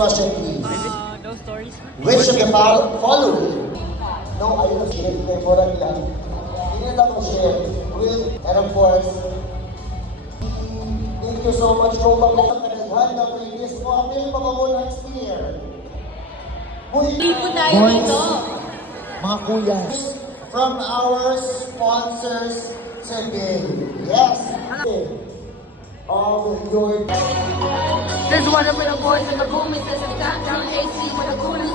question, please. Those stories. Which of the following? No, I don't share. Hindi na ko share. Will, and of course, thank you so much for pagkakalaghan ng previous mo. Apil pa ba mo next year? Hindi po tayo dito. Mga kuyas. From our sponsors today. Yes. All your... There's one of the boys in the boom. It says it's downtown AC with a coolest.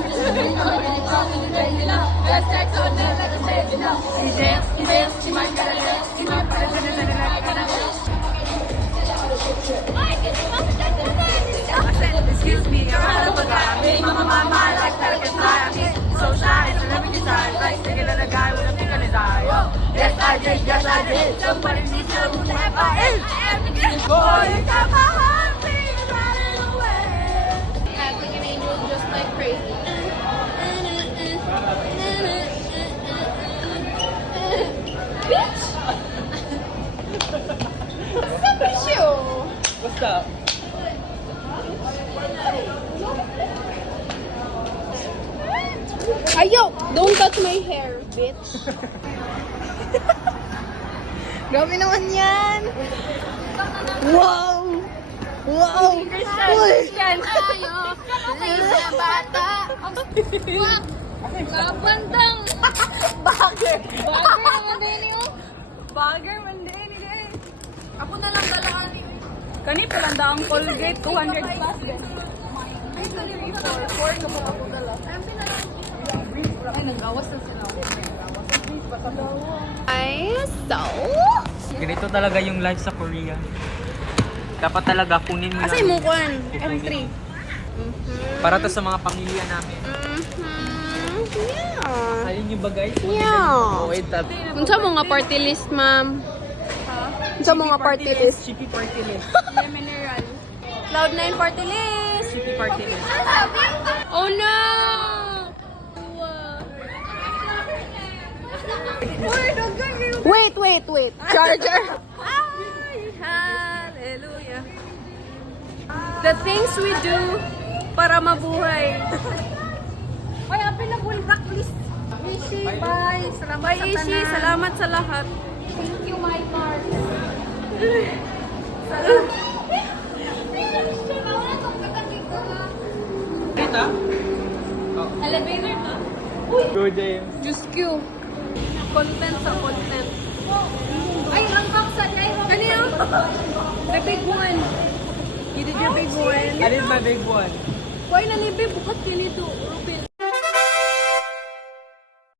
Let's text on there like a stage, you know. He dance, she might get a dance, she might put it in the excuse me, you're out of a guy. Mama, like that, I can fly. I mean, so shy, so let me decide. Like sticking at a guy with a pick on his eye. Yes, I did. Somebody needs to know who the heck I am. Boy, you got my heart beating running away. Acting an angel just like crazy. Bitch! What's up with you? What's up? Ayo! Don't touch my hair, bitch. Grabe naman yan! Wow! Wow! Christian! Ayo! Sa bata! Kapandang! Bagger! Bagger naman din yun! Bagger man din yun! Ako na lang dalaan ni Kani pala daang Colgate, 200 plus din. Ay, 4 ka pa ako dala. Ay, nagawas na sila. Ay, so? Ganito talaga yung life sa Korea. Dapat talaga kunin mo Kasi mo kuhan, Kukunin. M3. Para to sa mga pamilya namin. Yeah. Alin yung ba guys? Yeah. Oh, wait, Unsa mo nga party list, ma'am? Unsa mo nga party list? Chippy party list. Mineral. Cloud9 party list. Chippy party list. Oh no! Wait. Charger. Ay, hallelujah. The things we do para mabuhay. Ay, apin na bulldog please. Ishi, bye. Salamat Bye, sa Ishi. tanan. Salamat sa lahat. Thank you, my heart. Rita? Elevator to. Good day. Diyos Q. Content sa content. Ay, hanggang sa day. Kanina? The big one. You did your big one. Alin ba big one? Why na libre bukat kinito, Rupil?